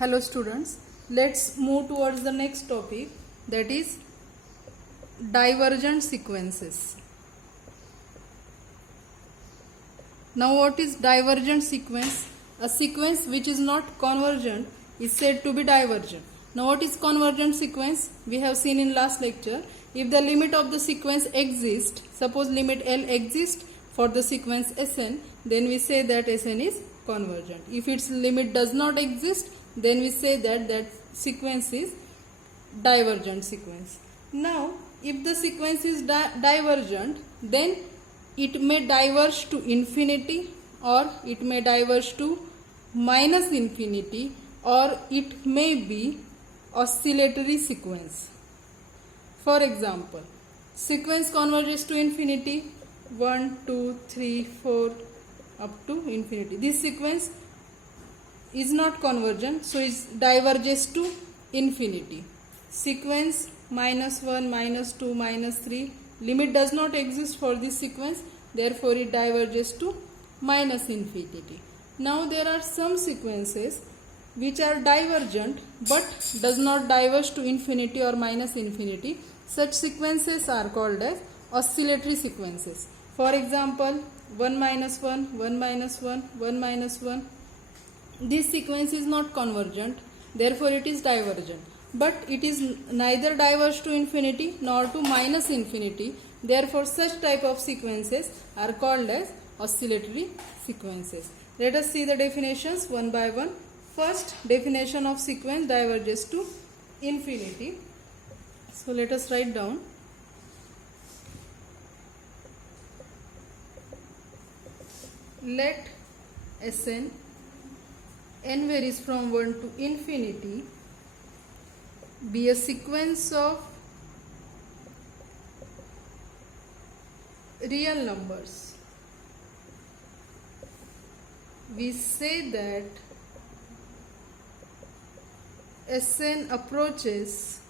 Hello students, let's move towards the next topic, that is divergent sequences. Now what is divergent sequence? A sequence which is not convergent is said to be divergent. Now what is convergent sequence? We have seen in last lecture. If the limit of the sequence exists, suppose limit L exists for the sequence Sn, then we say that Sn is convergent. If its limit does not exist, then we say that that sequence is divergent sequence. Now if the sequence is divergent, then it may diverge to infinity, or it may diverge to minus infinity, or it may be oscillatory sequence. For example, sequence converges to infinity, 1, 2, 3, 4 up to infinity. This sequence is not convergent, so it diverges to infinity. Sequence minus 1, minus 2, minus 3, limit does not exist for this sequence, therefore it diverges to minus infinity. Now there are some sequences which are divergent but does not diverge to infinity or minus infinity. Such sequences are called as oscillatory sequences. For example, 1 minus 1, 1 minus 1, 1 minus 1. This sequence is not convergent, therefore it is divergent. But it is neither diverge to infinity nor to minus infinity. Therefore such type of sequences are called as oscillatory sequences. Let us see the definitions one by one. First definition of sequence: diverges to infinity. So let us write down. Let Sn, n varies from 1 to infinity, be a sequence of real numbers. We say that Sn approaches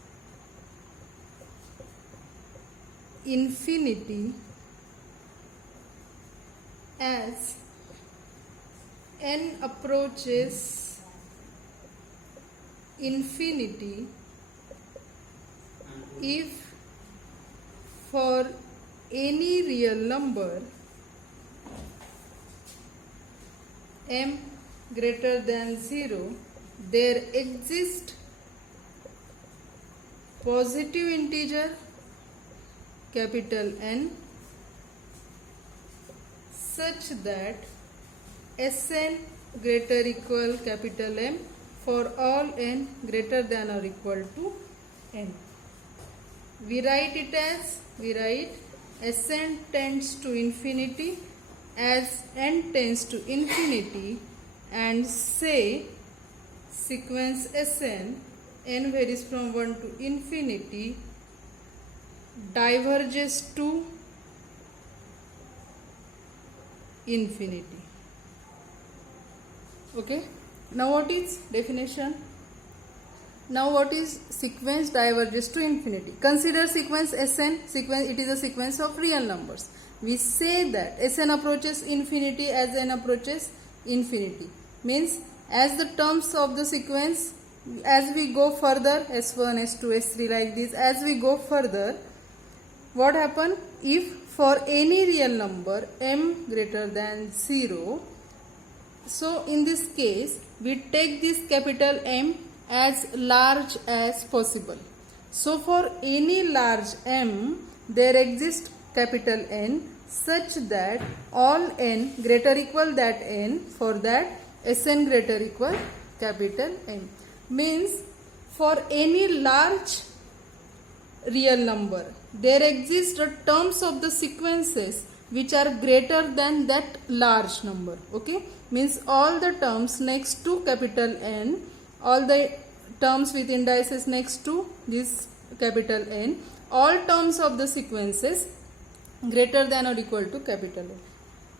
infinity as n approaches infinity if for any real number m greater than 0 there exists positive integer capital N such that Sn greater equal capital M for all n greater than or equal to n. We write Sn tends to infinity as n tends to infinity, and say sequence Sn, n varies from 1 to infinity, diverges to infinity. Okay, now what is definition? Now what is sequence diverges to infinity? Consider sequence Sn. It is a sequence of real numbers. We say that Sn approaches infinity as n approaches infinity. Means as the terms of the sequence, as we go further, S1, S2, S3 like this, as we go further, what happen? If for any real number m greater than 0, so in this case we take this capital M as large as possible. So for any large m there exists capital N such that all n greater equal that n, for that Sn greater equal capital M. Means for any large real number there exist terms of the sequences which are greater than that large number. Okay, means all the terms next to capital N, all the terms with indices next to this capital N, all terms of the sequences greater than or equal to capital M.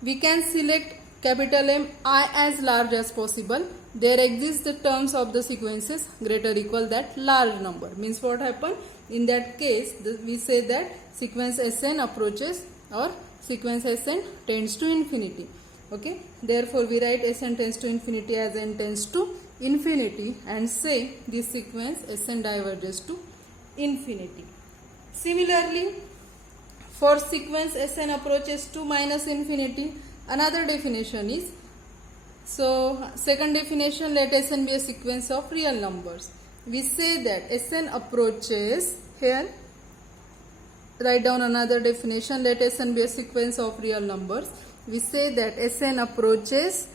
We can select capital M I as large as possible. There exist the terms of the sequences greater equal that large number. Means what happen? In that case, we say that sequence Sn approaches, or sequence Sn tends to infinity. Okay, therefore we write Sn tends to infinity as n tends to infinity and say this sequence Sn diverges to infinity. Similarly, for sequence Sn approaches to minus infinity, another definition is, so second definition, let Sn be a sequence of real numbers. We say that Sn approaches, here write down another definition, let Sn be a sequence of real numbers. We say that Sn approaches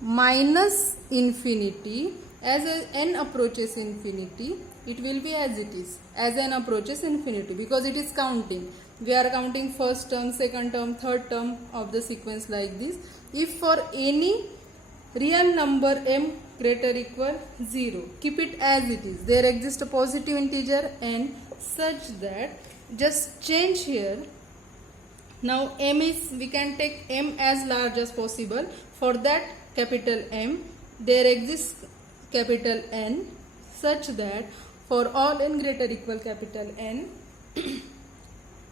minus infinity. As n approaches infinity, it will be as it is, as n approaches infinity, because it is counting. We are counting first term, second term, third term of the sequence like this. If for any real number m greater equal 0, keep it as it is. There exists a positive integer n such that, just change here. Now m is, we can take m as large as possible. For that, capital M, there exists capital N such that for all n greater equal capital N,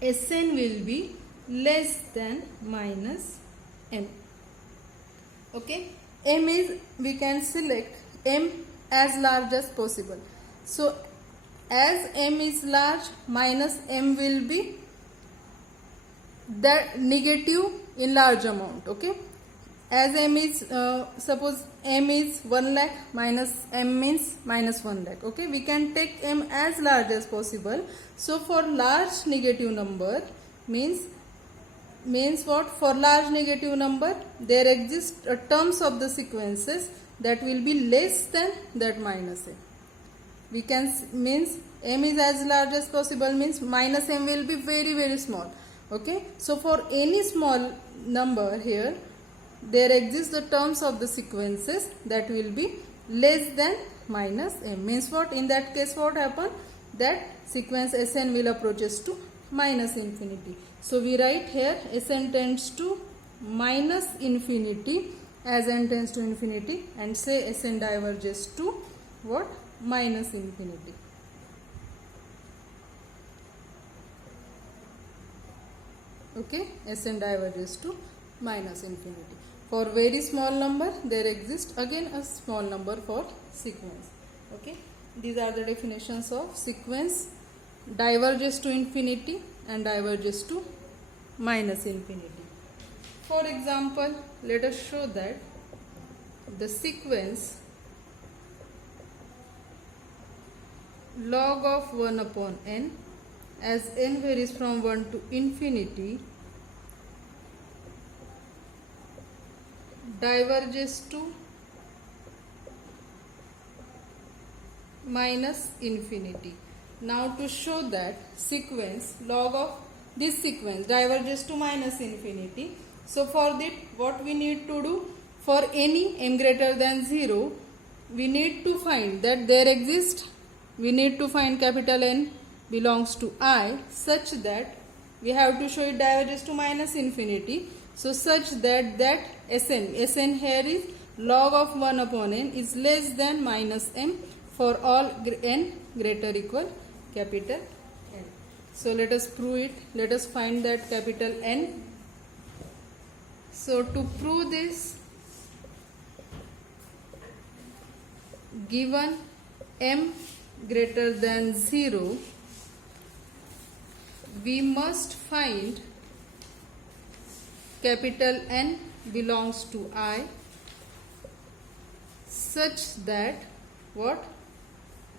Sn will be less than minus m. Okay, m is, we can select m as large as possible. So as m is large, minus m will be that negative in large amount. Okay, as m is, suppose m is 1 lakh, minus m means minus 1 lakh. Okay, we can take m as large as possible. So for large negative number means what? For large negative number, there exist terms of the sequences that will be less than that minus m. We can, means m is as large as possible means minus m will be very, very small. Okay, so for any small number here, there exist the terms of the sequences that will be less than minus m. Means what? In that case, what happen? That sequence Sn will approaches to minus infinity. So we write here Sn tends to minus infinity as n tends to infinity, and say Sn diverges to what? Minus infinity. Okay, Sn diverges to minus infinity. For very small number, there exists again a small number for sequence. Okay, these are the definitions of sequence diverges to infinity and diverges to minus infinity. For example, let us show that the sequence log of 1 upon n, as n varies from 1 to infinity, diverges to minus infinity. Now to show that sequence log of this sequence diverges to minus infinity, so for that, what we need to do? For any m greater than 0, we need to find that there exists, we need to find capital N belongs to I such that we have to show it diverges to minus infinity. So such that Sn here is log of 1 upon n is less than minus m for all n greater equal capital N. So let us prove it. Let us find that capital N. So to prove this, given m greater than 0, we must find capital N belongs to I such that what?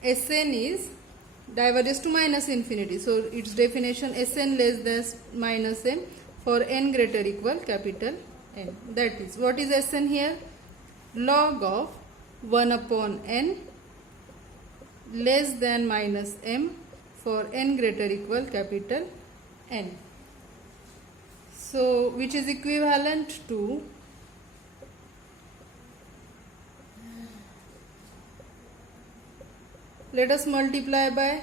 Sn is diverges to minus infinity. So its definition, Sn less than minus m for n greater equal capital N. That is, what is Sn here? Log of 1 upon n less than minus m for n greater equal capital N. So which is equivalent to let us multiply by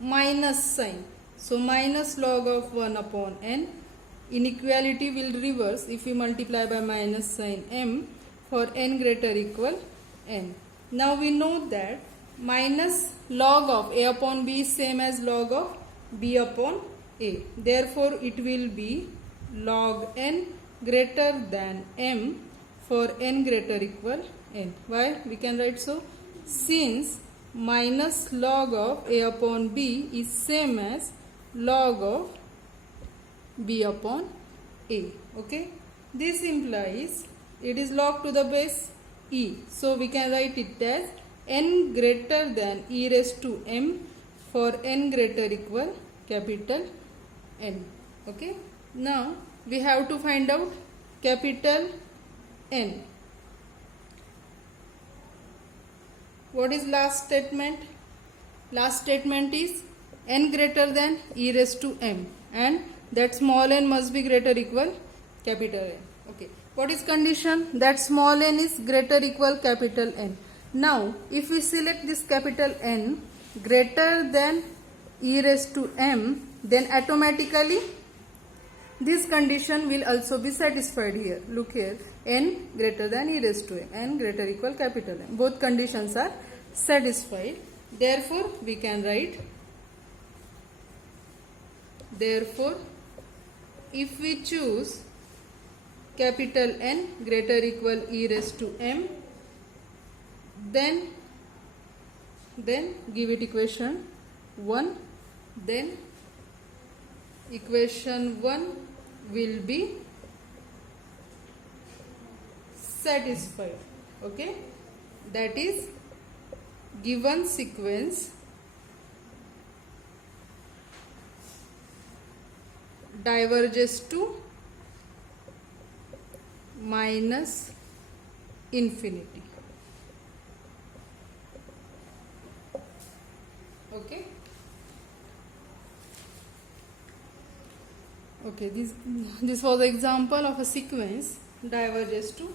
minus sign. So minus log of 1 upon n, inequality will reverse if we multiply by minus sign m for n greater equal n. Now we know that minus log of a upon b is same as log of b upon a. Therefore it will be log n greater than m for n greater equal n. Why we can write so? Since minus log of a upon b is same as log of b upon a. Okay, this implies it is log to the base e, so we can write it as n greater than e raised to m for n greater equal capital N. Okay, now we have to find out capital N. What is last statement? Last statement is n greater than e raised to m, and that small n must be greater equal capital N. Okay, what is condition? That small n is greater equal capital N. Now if we select this capital N greater than e raised to m, then automatically this condition will also be satisfied here. Look here, n greater than e raised to m, n greater equal capital M. Both conditions are satisfied. Therefore, we can write, therefore, if we choose capital N greater equal e raised to m, then give it equation 1, then equation 1 will be satisfied. Okay, that is, given sequence diverges to minus infinity. Okay. Okay, this was the example of a sequence diverges to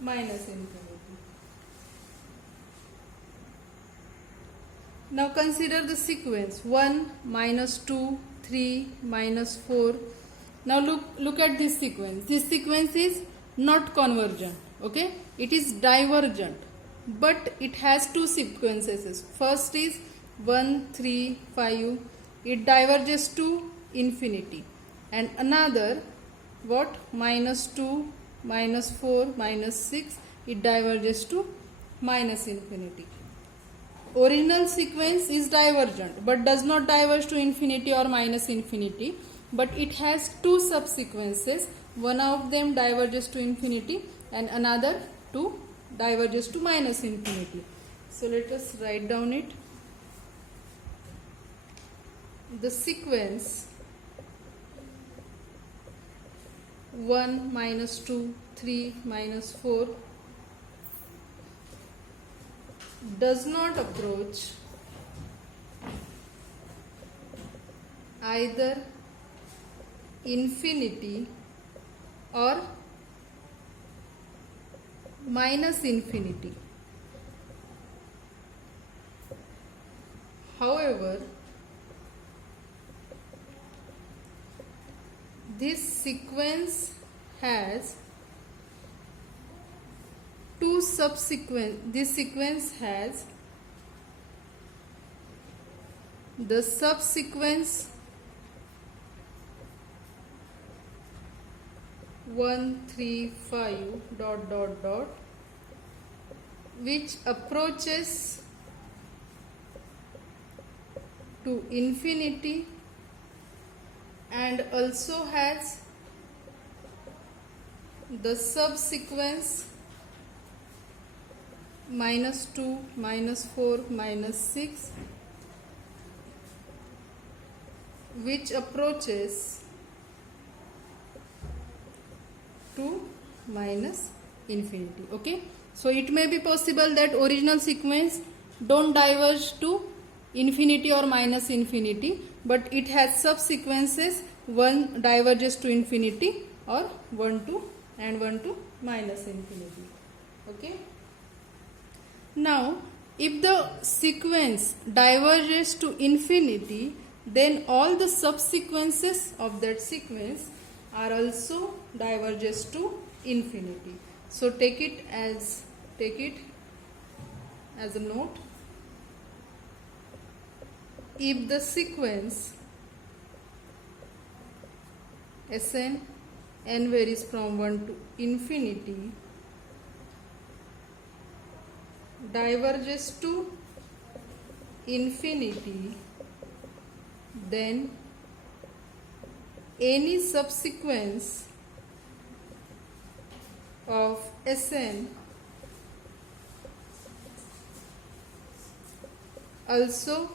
minus infinity. Now consider the sequence 1, minus 2, 3, minus 4. Now look at this sequence. This sequence is not convergent. Okay, it is divergent, but it has two sequences. First is 1, 3, 5. It diverges to infinity, and another what, minus 2, minus 4, minus 6, it diverges to minus infinity. Original sequence is divergent but does not diverge to infinity or minus infinity, but it has two subsequences. One of them diverges to infinity and another two diverges to minus infinity. So let us write down it. The sequence 1, minus 2, 3, minus 4 does not approach either infinity or minus infinity. However, this sequence has two subsequent. This sequence has the subsequence 1, 3, 5 dot dot dot, which approaches to infinity and also has the subsequence minus 2, minus 4, minus 6, which approaches to minus infinity. Okay, so it may be possible that original sequence don't diverge to infinity or minus infinity, but it has subsequences, one diverges to infinity or 1 to and 1 to minus infinity. Okay, now if the sequence diverges to infinity, then all the subsequences of that sequence are also diverges to infinity. So take it as a note. If the sequence Sn, n varies from 1 to infinity, diverges to infinity, then any subsequence of Sn also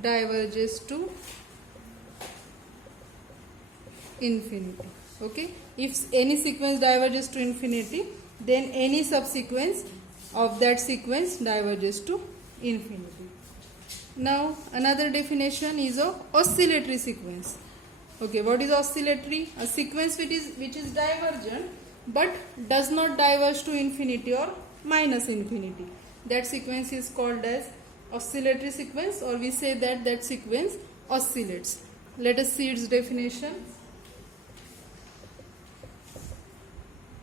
diverges to infinity. Okay, if any sequence diverges to infinity, then any subsequence of that sequence diverges to infinity. Now another definition is of oscillatory sequence. Okay, what is oscillatory? A sequence which is divergent but does not diverge to infinity or minus infinity. That sequence is called as oscillatory sequence, or we say that sequence oscillates. Let us see its definition.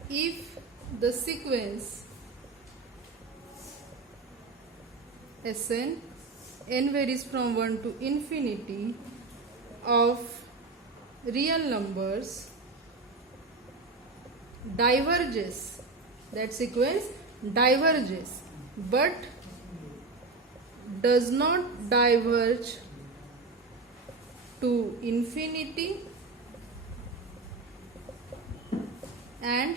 If the sequence Sn, n varies from 1 to infinity, of real numbers diverges, that sequence diverges but does not diverge to infinity and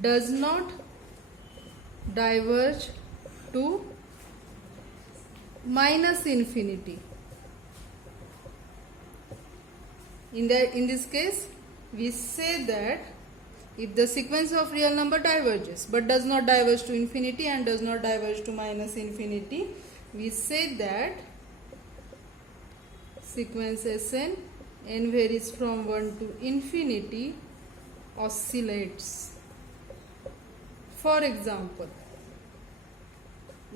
does not diverge to minus infinity. In this case, we say that if the sequence of real number diverges but does not diverge to infinity and does not diverge to minus infinity, we say that sequence Sn, n varies from 1 to infinity, oscillates. For example,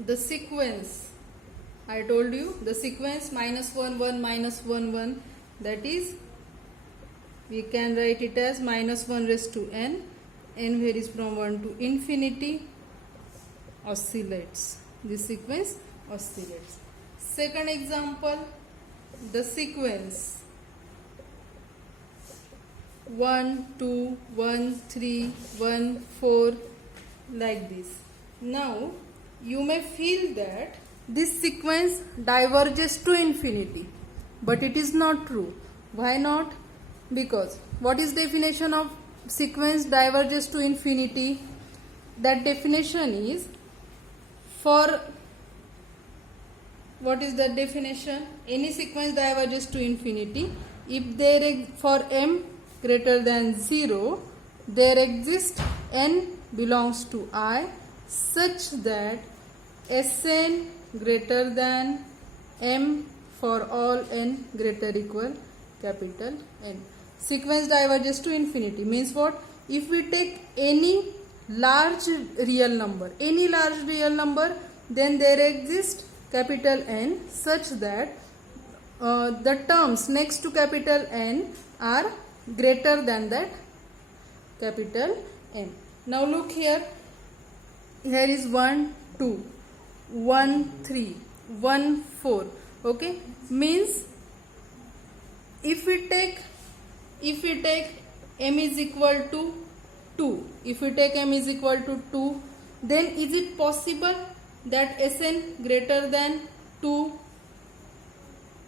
the sequence, I told you, the sequence -1 1 -1 1, that is, we can write it as -1 raised to n, n varies from 1 to infinity, oscillates. This sequence oscillates. Second example, the sequence 1 2 1 3 1 4, like this. Now you may feel that this sequence diverges to infinity, but it is not true. Why not? Because what is definition of sequence diverges to infinity? That definition is, for what is that definition? Any sequence diverges to infinity if there for m greater than 0 there exists n belongs to I such that Sn greater than m for all n greater equal capital N. Sequence diverges to infinity means what? If we take any large real number, then there exists capital N such that the terms next to capital N are greater than that capital M. Now look here. Here is 1 2 1 3 1 4. Okay, means if we take m is equal to 2, then is it possible that Sn greater than 2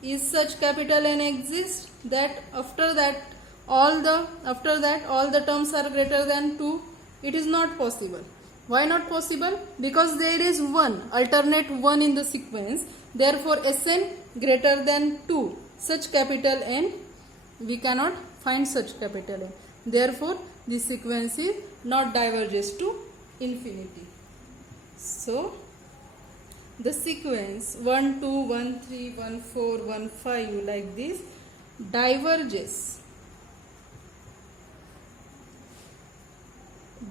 is such capital N exists that after that all the terms are greater than 2? It is not possible. Why not possible? Because there is one alternate 1 in the sequence. Therefore Sn greater than 2, such capital N, we cannot find such capital N. Therefore this sequence is not diverges to infinity. So the sequence 1 2 1 3 1 4 1 5 like this diverges,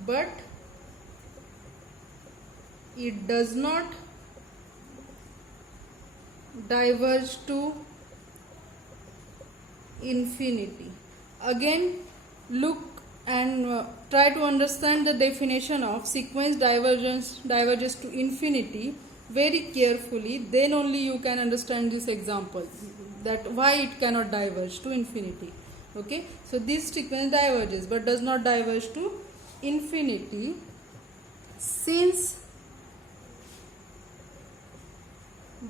but it does not diverge to infinity. Again, look and try to understand the definition of sequence diverges to infinity very carefully. Then only you can understand this example, that why it cannot diverge to infinity. Okay, so this sequence diverges but does not diverge to infinity since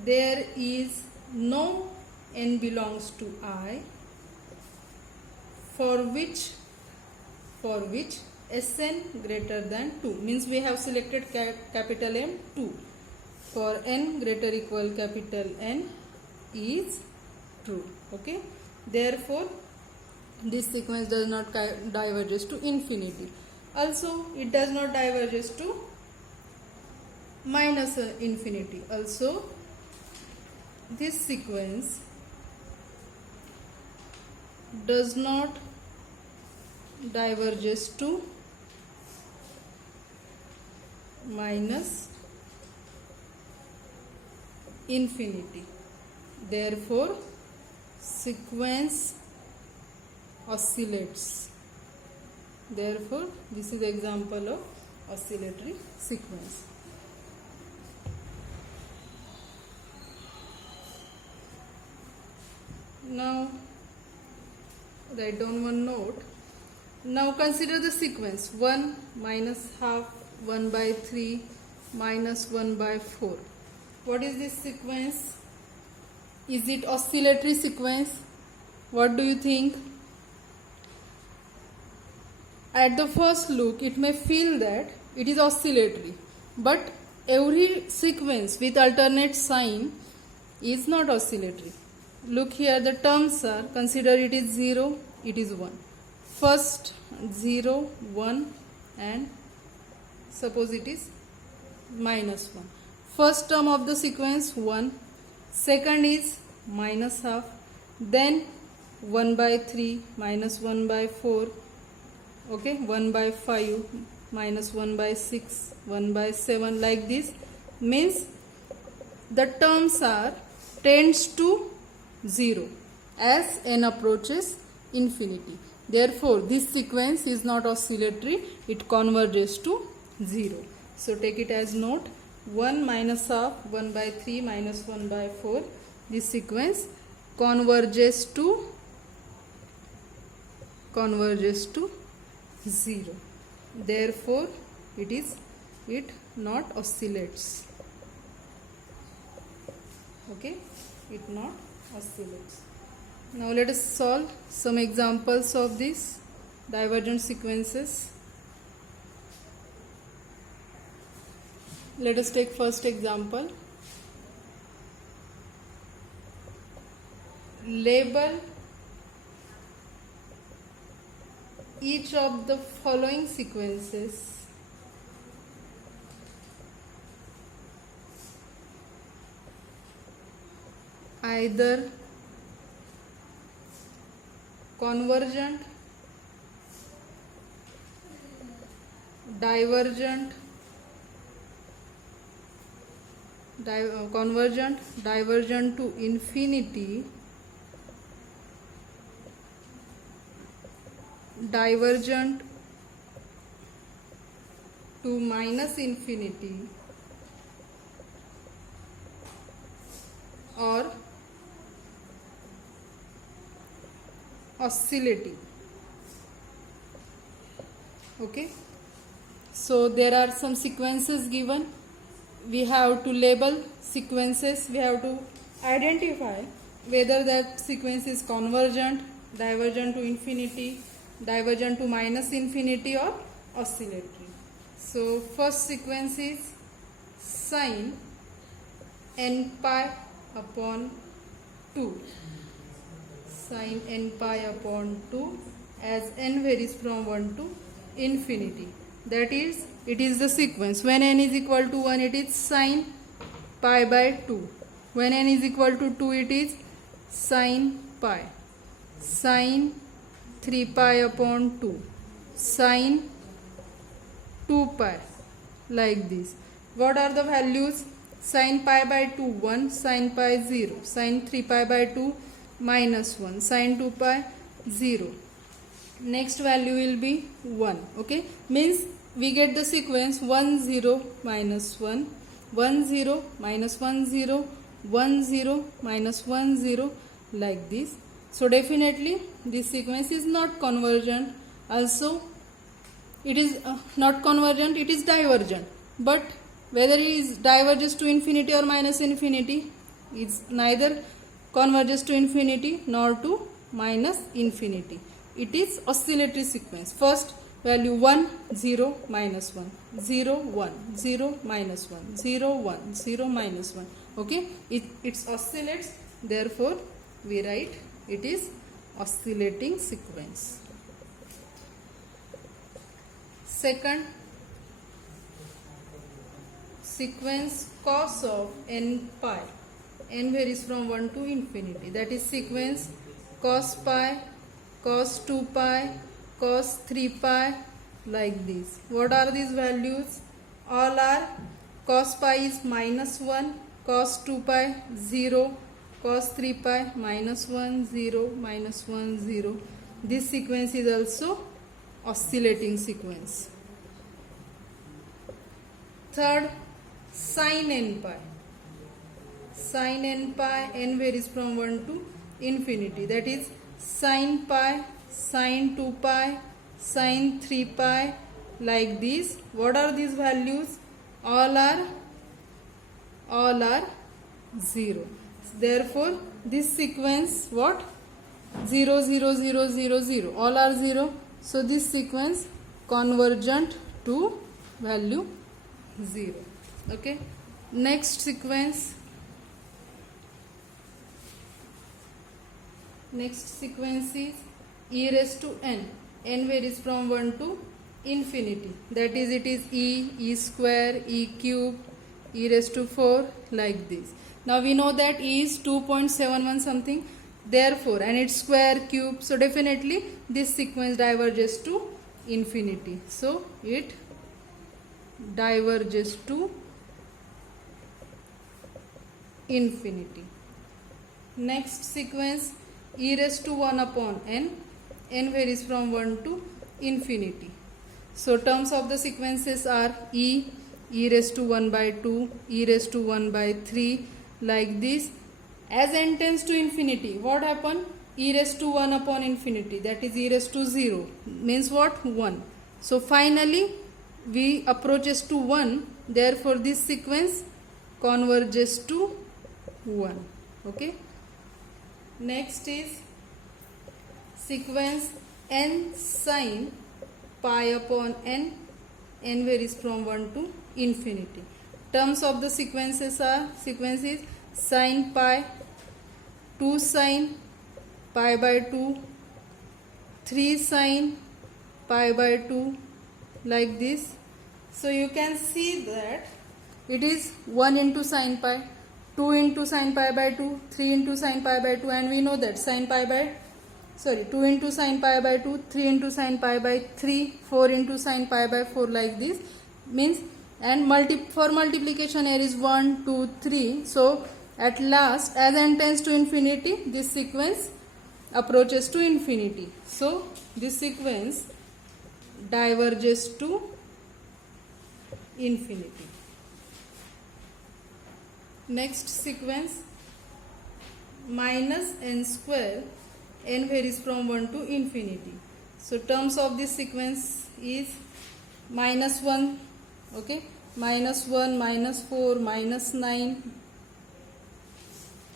there is no n belongs to I for which Sn greater than 2, means we have selected capital M 2, for n greater equal capital N is true. Okay, therefore this sequence does not diverges to infinity. Also it does not diverges to minus infinity. Also this sequence does not diverges to minus infinity. Therefore sequence oscillates. Therefore this is the example of oscillatory sequence. Now write down one note. Now consider the sequence 1 minus half, 1 by 3, minus 1 by 4. What is this sequence? Is it oscillatory sequence? What do you think? At the first look it may feel that it is oscillatory, but every sequence with alternate sign is not oscillatory. Look here, the terms are, consider it is 0, it is 1. First 0, 1 and suppose it is minus 1. First term of the sequence 1, second is minus half, then 1 by 3, minus 1 by 4, okay, 1 by 5, minus 1 by 6, 1 by 7, like this. Means the terms are tends to 0 as n approaches infinity. Therefore this sequence is not oscillatory, it converges to 0. So take it as note, 1 minus half, 1 by 3, minus 1 by 4. This sequence converges to 0. Therefore it not oscillates. Okay, it not oscillates. Now let us solve some examples of these divergent sequences. Let us take first example. Label each of the following sequences either convergent, divergent, divergent to infinity, divergent to minus infinity, or oscillating. Okay, so there are some sequences given. We have to label sequences, we have to identify whether that sequence is convergent, divergent to infinity, divergent to minus infinity, or oscillatory. So first sequence is sine n pi upon 2, sine n pi upon 2, as n varies from 1 to infinity. That is, it is the sequence. When n is equal to 1, it is sine pi by 2. When n is equal to 2, it is sine pi, sine 3 pi upon 2, sine 2 pi, like this. What are the values? Sine pi by 2 1, sine pi 0, sine 3 pi by 2 minus 1, sine 2 pi 0. Next value will be 1. Okay, means we get the sequence 1 0 minus 1, 1 0 minus 1 0, 1 0 minus 1 0, like this. So definitely this sequence is not convergent. Also it is not convergent, it is divergent. But whether it is diverges to infinity or minus infinity, is neither converges to infinity nor to minus infinity. It is oscillatory sequence. First value 1, 0, minus 1, 0, 1, 0, minus 1, 0, 1, 0, minus 1. Okay, it oscillates, therefore we write it is oscillating sequence. Second, sequence cos of n pi. N varies from 1 to infinity. That is sequence cos pi, cos 2 pi, cos 3 pi, like this. What are these values? All are cos pi is minus 1, cos 2 pi 0, cos 3 pi minus 1, 0, minus 1, 0. This sequence is also oscillating sequence. Third, sin n pi. Sin n pi, n varies from 1 to infinity. That is sin pi, sin 2 pi, sin 3 pi, like this. What are these values? All are 0. Therefore this sequence what? 0, 0, 0, 0, 0. All are 0. So this sequence convergent to value 0. Okay. Next sequence is e raised to n. N varies from 1 to infinity. That is, it is e square, e cube, e raised to 4, like this. Now we know that e is 2.71 something. Therefore, and it's square, cube. So definitely this sequence diverges to infinity. So it diverges to infinity. Next sequence, e raised to 1 upon n. N varies from 1 to infinity. So terms of the sequences are e raised to 1 by 2, e raised to 1 by 3, like this. As n tends to infinity, what happen? E raised to 1 upon infinity, that is e raised to 0, means what? 1. So finally we approaches to 1, therefore this sequence converges to 1. Okay. Next is sequence n sin pi upon n. N varies from 1 to infinity. Terms of the sequences are sin pi, 2 sin pi by 2, 3 sin pi by 2, like this. So you can see that it is 1 into sin pi, 2 into sin pi by 2, 3 into sin pi by 2, and we know that 2 into sin pi by 2, 3 into sin pi by 3, 4 into sin pi by 4, like this. Means, and for multiplication here is 1, 2, 3. So at last, as n tends to infinity, this sequence approaches to infinity. So this sequence diverges to infinity. Next sequence, minus n square. N varies from 1 to infinity. So terms of this sequence is minus 1, okay, minus 1, minus 4, minus 9,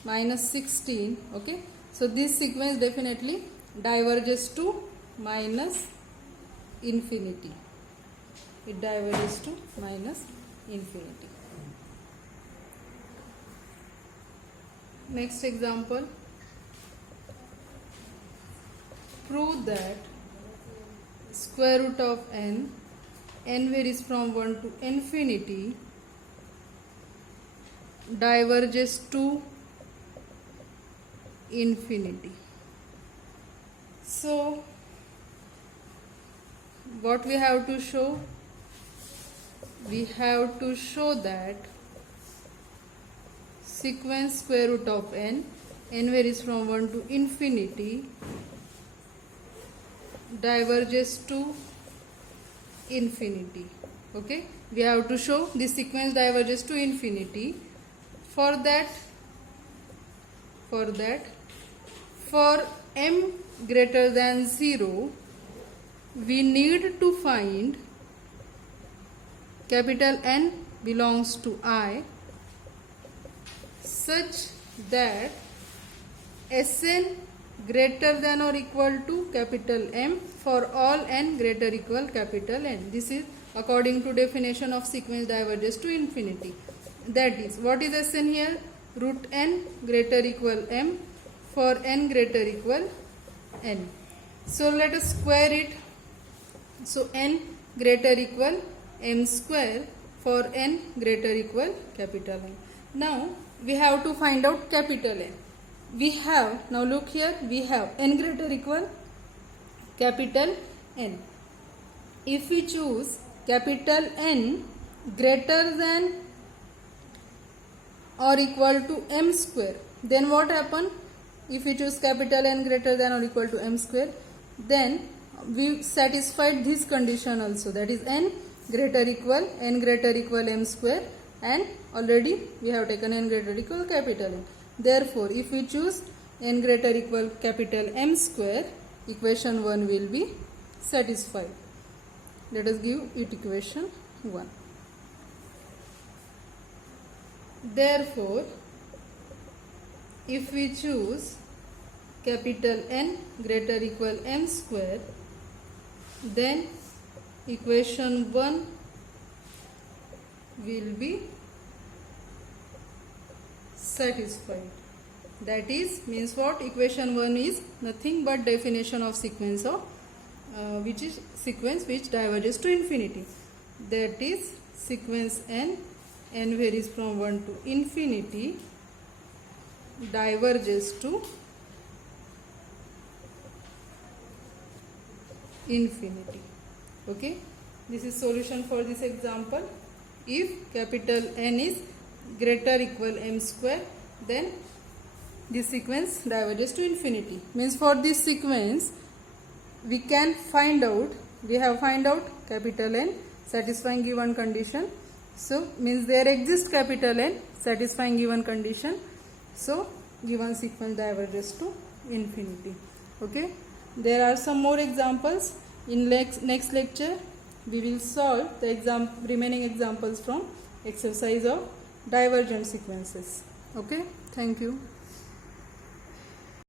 minus 16, okay. So this sequence definitely diverges to minus infinity. It diverges to minus infinity. Next example. Prove that square root of n varies from 1 to infinity, diverges to infinity. So what we have to show? We have to show that sequence square root of n varies from 1 to infinity, diverges to infinity. Okay, we have to show this sequence diverges to infinity. For that, for m greater than 0, we need to find capital N belongs to I such that Sn greater than or equal to capital M for all n greater equal capital N. This is according to definition of sequence diverges to infinity. That is, what is Sn here? Root n greater equal M for n greater equal n. So let us square it. So n greater equal m square for n greater equal capital N. Now we have to find out capital N. We have, now look here, we have n greater equal capital N. If we choose capital N greater than or equal to m square, then what happen? If we choose capital N greater than or equal to m square, then we satisfied this condition also, that is n greater equal m square, and already we have taken n greater equal capital N. Therefore, if we choose n greater equal capital M square, equation 1 will be satisfied. Let us give it equation 1. Therefore, if we choose capital N greater equal M square, then equation 1 will be satisfied. That is, means what? Equation 1 is nothing but definition of sequence of which is sequence which diverges to infinity. That is, sequence n varies from 1 to infinity, diverges to infinity. Okay, this is solution for this example. If capital N is greater equal m square, then this sequence diverges to infinity. Means for this sequence we can find out, we have find out capital N satisfying given condition. So means there exists capital N satisfying given condition. So given sequence diverges to infinity. Okay, there are some more examples. In next lecture we will solve the remaining examples from exercise of divergent sequences. Okay, thank you.